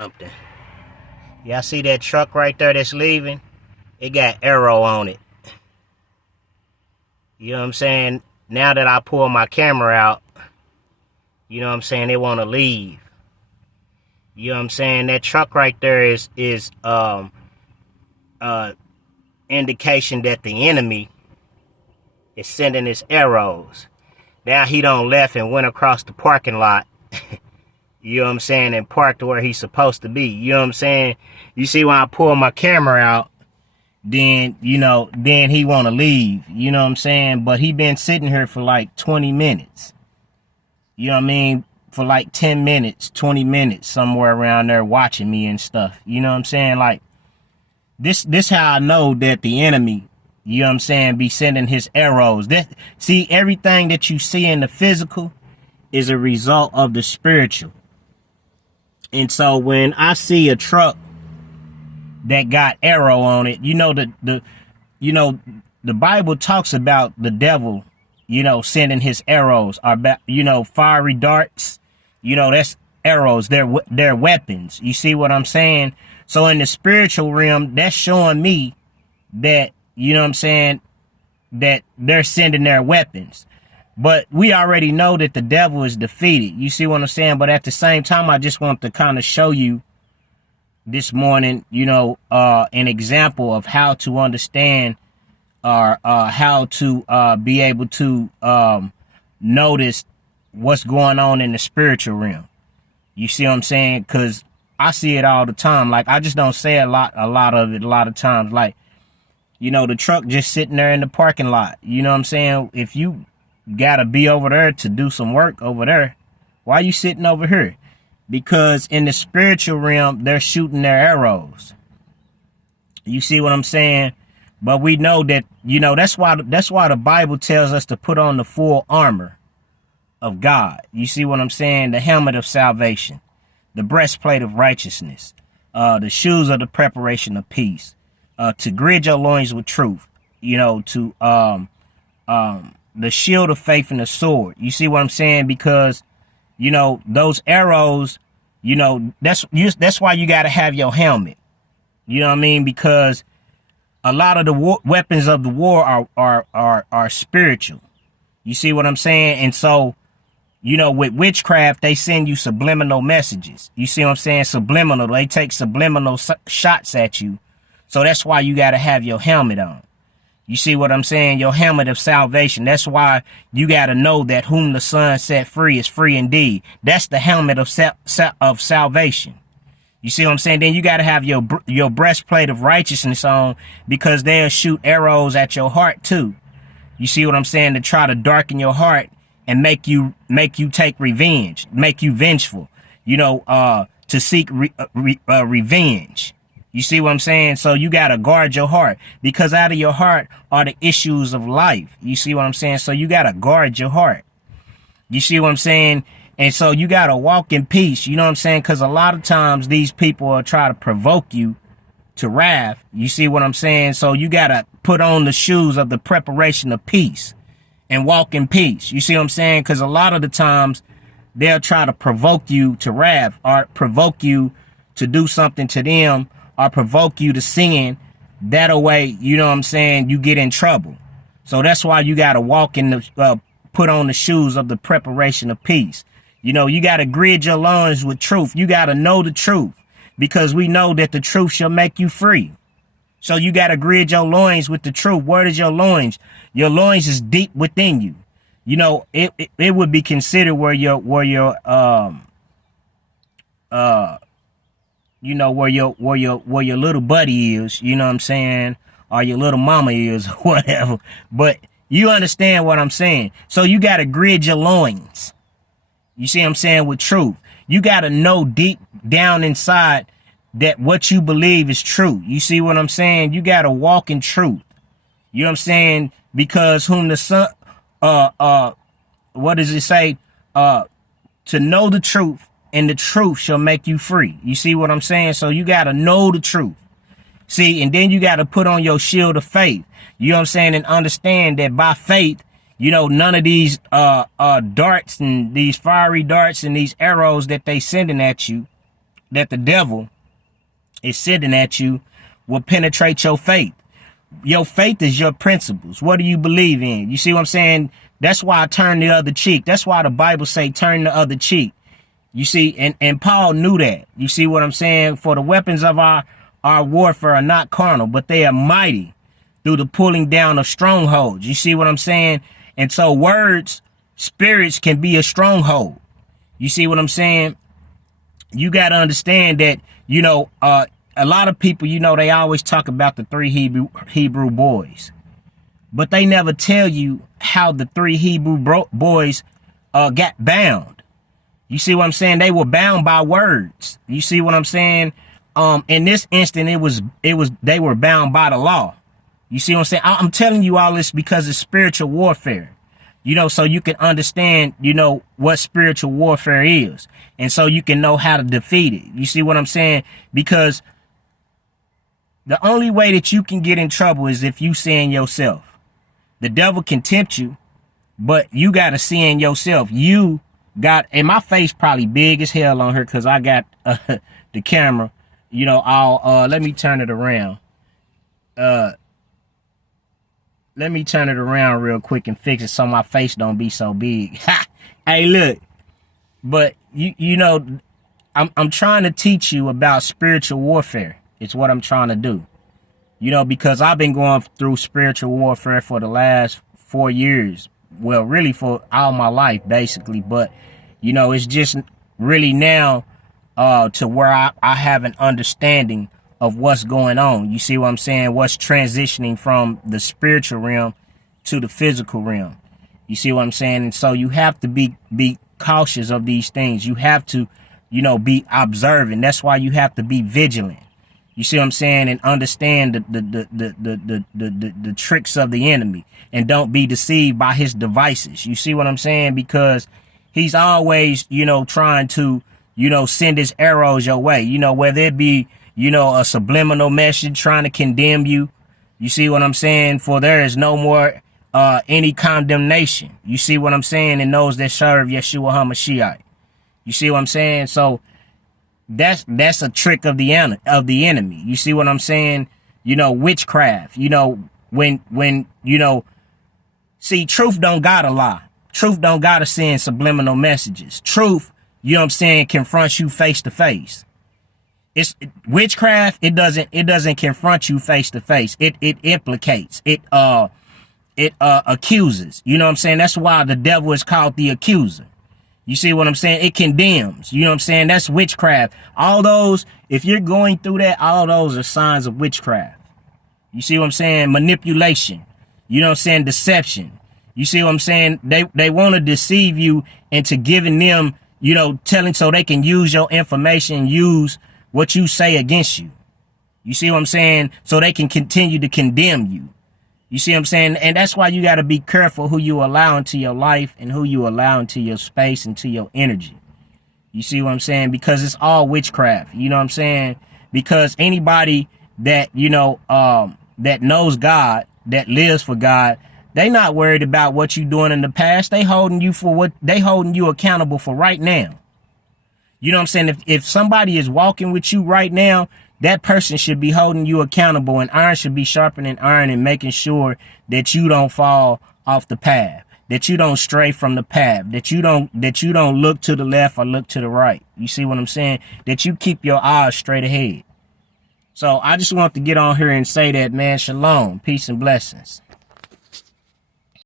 Something. Y'all see that truck right there that's leaving? It got arrow on it. You know what I'm saying? Now that I pull my camera out, you know what I'm saying, they want to leave. You know what I'm saying? That truck right there is indication that the enemy is sending his arrows. Now he done left and went across the parking lot. You know what I'm saying? And parked where he's supposed to be. You know what I'm saying? You see when I pull my camera out, then he want to leave. You know what I'm saying? But he been sitting here for like 20 minutes. You know what I mean? For like 10 minutes, 20 minutes, somewhere around there watching me and stuff. You know what I'm saying? Like, this how I know that the enemy, you know what I'm saying, be sending his arrows. See, everything that you see in the physical is a result of the spiritual. And so when I see a truck that got arrow on it, the Bible talks about the devil, sending his arrows, or fiery darts. That's arrows. They're weapons. You see what I'm saying? So in the spiritual realm, that's showing me that, that they're sending their weapons. But we already know that the devil is defeated. You see what I'm saying? But at the same time, I just want to kind of show you this morning, an example of how to understand or how to be able to notice what's going on in the spiritual realm. You see what I'm saying? Because I see it all the time. Like, I just don't say a lot of it a lot of times. Like, the truck just sitting there in the parking lot. You know what I'm saying? If you gotta be over there to do some work over there, why are you sitting over here? Because in the spiritual realm, they're shooting their arrows. You see what I'm saying? But we know that, that's why the Bible tells us to put on the full armor of God. You see what I'm saying? The helmet of salvation, the breastplate of righteousness, the shoes of the preparation of peace, to gird your loins with truth, to the shield of faith and the sword. You see what I'm saying? Because, those arrows, that's why you got to have your helmet. You know what I mean? Because a lot of the weapons of the war are spiritual. You see what I'm saying? And so, with witchcraft, they send you subliminal messages. You see what I'm saying? Subliminal. They take subliminal shots at you. So that's why you got to have your helmet on. You see what I'm saying? Your helmet of salvation. That's why you got to know that whom the Son set free is free indeed. That's the helmet of salvation. You see what I'm saying? Then you got to have your breastplate of righteousness on, because they'll shoot arrows at your heart too. You see what I'm saying? To try to darken your heart and make you take revenge, make you vengeful, to seek revenge. You see what I'm saying? So you got to guard your heart, because out of your heart are the issues of life. You see what I'm saying? So you got to guard your heart. You see what I'm saying? And so you got to walk in peace. You know what I'm saying? Because a lot of times these people will try to provoke you to wrath. You see what I'm saying? So you got to put on the shoes of the preparation of peace and walk in peace. You see what I'm saying? Because a lot of the times they'll try to provoke you to wrath, or provoke you to do something to them, or provoke you to sin. That way, you know what I'm saying, you get in trouble. So that's why you got to walk in the, put on the shoes of the preparation of peace. You got to gird your loins with truth. You got to know the truth, because we know that the truth shall make you free. So you got to gird your loins with the truth. Where is your loins? Your loins is deep within you. It would be considered where your little buddy is, you know what I'm saying, or your little mama is, or whatever. But you understand what I'm saying. So you got to gird your loins. You see what I'm saying? With truth. You got to know deep down inside that what you believe is true. You see what I'm saying? You got to walk in truth. You know what I'm saying? Because whom the Son, what does it say? To know the truth, and the truth shall make you free. You see what I'm saying? So you got to know the truth. See, and then you got to put on your shield of faith. You know what I'm saying? And understand that by faith, none of these darts and these fiery darts and these arrows that they sending at you that the devil is sitting at you will penetrate your faith. Your faith is your principles. What do you believe in? You see what I'm saying? That's why I turn the other cheek. That's why the Bible say turn the other cheek. You see, and Paul knew that. You see what I'm saying? For the weapons of our warfare are not carnal, but they are mighty through the pulling down of strongholds. You see what I'm saying? And so words, spirits can be a stronghold. You see what I'm saying? You got to understand that, you know, a lot of people, you know, they always talk about the 3 Hebrew boys, but they never tell you how the 3 Hebrew boys got bound. You see what I'm saying? They were bound by words. You see what I'm saying? In this instant, they were bound by the law. You see what I'm saying? I'm telling you all this because it's spiritual warfare, you know, so you can understand, you know, what spiritual warfare is. And so you can know how to defeat it. You see what I'm saying? Because the only way that you can get in trouble is if you sin yourself. The devil can tempt you, but you got to sin yourself. You got, and my face probably big as hell on her because I got the camera, you know, let me turn it around. Let me turn it around real quick and fix it so my face don't be so big. Hey, look, but you know, I'm trying to teach you about spiritual warfare. It's what I'm trying to do, you know, because I've been going through spiritual warfare for the last 4 years. Well, really for all my life, basically. But, you know, it's just really now to where I have an understanding of what's going on. You see what I'm saying? What's transitioning from the spiritual realm to the physical realm. You see what I'm saying? And so you have to be cautious of these things. You have to, you know, be observant. That's why you have to be vigilant. You see what I'm saying? And understand the tricks of the enemy and don't be deceived by his devices. You see what I'm saying? Because he's always, you know, trying to, you know, send his arrows your way, you know, whether it be, you know, a subliminal message trying to condemn you. You see what I'm saying? For there is no more any condemnation. You see what I'm saying? In those that serve Yeshua HaMashiach. You see what I'm saying? So that's a trick of the enemy. You see what I'm saying? You know, witchcraft, you know, when, you know, see, truth don't gotta lie. Truth don't gotta send subliminal messages. Truth, you know what I'm saying, confronts you face to face. It's witchcraft. It doesn't confront you face to face. It implicates, it accuses, you know what I'm saying? That's why the devil is called the accuser. You see what I'm saying? It condemns. You know what I'm saying? That's witchcraft. All those, if you're going through that, all those are signs of witchcraft. You see what I'm saying? Manipulation. You know what I'm saying? Deception. You see what I'm saying? They want to deceive you into giving them, you know, telling so they can use your information, use what you say against you. You see what I'm saying? So they can continue to condemn you. You see what I'm saying? And that's why you got to be careful who you allow into your life and who you allow into your space and to your energy. You see what I'm saying? Because it's all witchcraft. You know what I'm saying? Because anybody that, you know, that knows God, that lives for God, they not worried about what you doing in the past. They holding you accountable for right now. You know what I'm saying? If somebody is walking with you right now, that person should be holding you accountable, and iron should be sharpening iron and making sure that you don't fall off the path, that you don't stray from the path, that you don't look to the left or look to the right. You see what I'm saying? That you keep your eyes straight ahead. So I just want to get on here and say that, man, shalom, peace and blessings.